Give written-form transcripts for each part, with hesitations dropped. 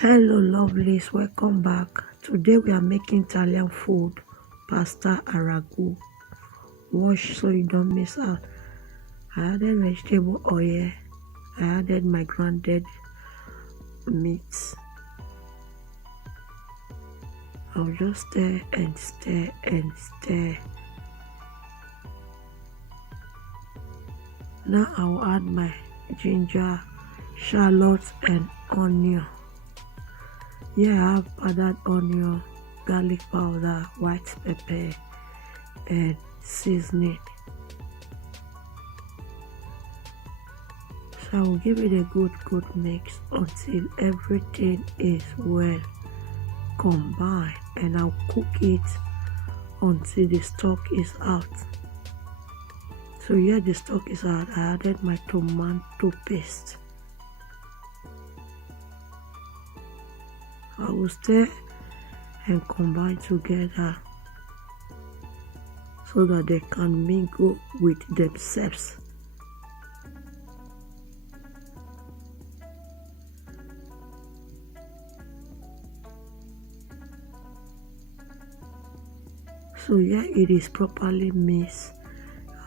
Hello lovelies, welcome back. Today we are making Italian food, pasta and ragu. Wash so you don't miss out. I added vegetable oil. I added my grounded meat. I'll just stir and stir and stir. Now I'll add my ginger, shallots and onion. Here I have added onion, garlic powder, white pepper and seasoning. So I will give it a good mix until everything is well combined, and I'll cook it until the stock is out. So here the stock is out. I added my tomato paste. I will stir and combine together so that they can mingle with themselves. So here it is properly mixed.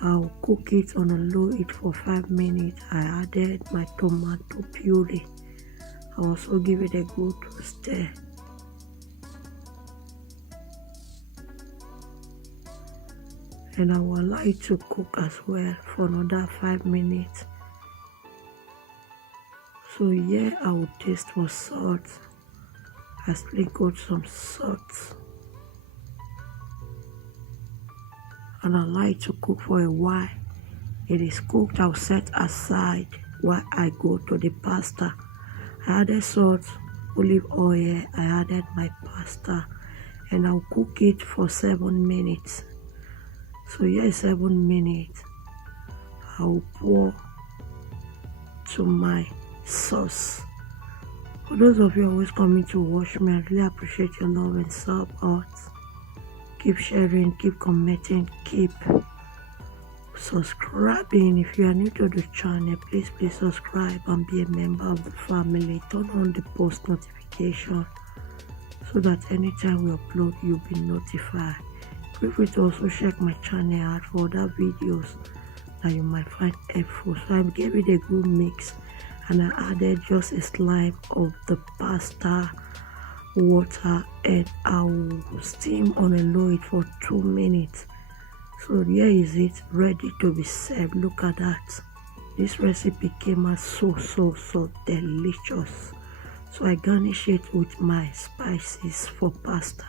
I'll cook it on a low heat for 5 minutes. I added my tomato puree. I also give it a good stir. And I will allow it to cook as well for another 5 minutes. So here I will taste for salt. I sprinkled some salt. And I like to cook for a while. It is cooked, I'll set aside while I go to the pasta. I added salt, olive oil, I added my pasta, and I'll cook it for 7 minutes. So here is 7 minutes. I'll pour to my sauce. For those of you always coming to watch me, I really appreciate your love and support. Keep sharing, keep commenting, keep subscribing. If you are new to the channel, please subscribe and be a member of the family. Turn on the post notification so that anytime we upload, you'll be notified. Feel free to also check my channel out for other videos that you might find helpful. So I gave it a good mix, and I added just a slime of the pasta water, and I will steam on a low heat for 2 minutes. So here is it, ready to be served. Look at that. This recipe came out so delicious. So I garnish it with my spices for pasta.